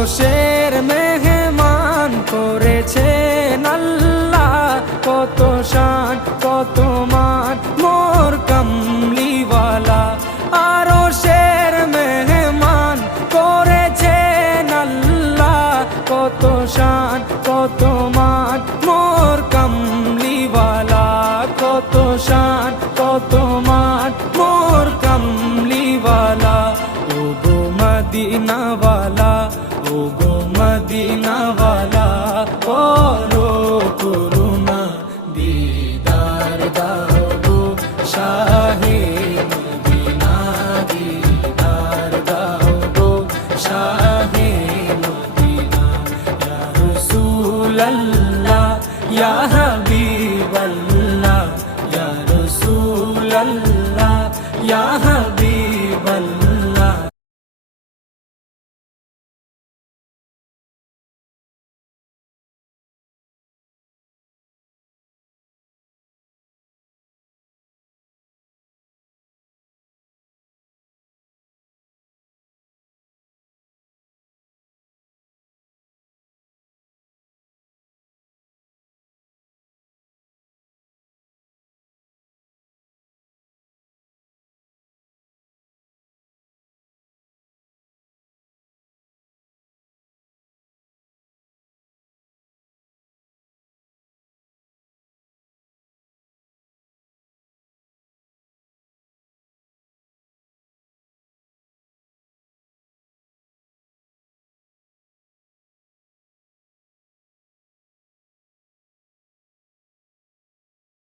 আরশের মেহমান করেছেন আল্লাহ, কত শান কত মান মোর কামলিওয়ালা। আরশের মেহমান করেছেন আল্লাহ, কত শান কত মান মোর কামলিওয়ালা, কত শান কত মান মোর কামলিওয়ালা। ও গো মদিনাওয়ালা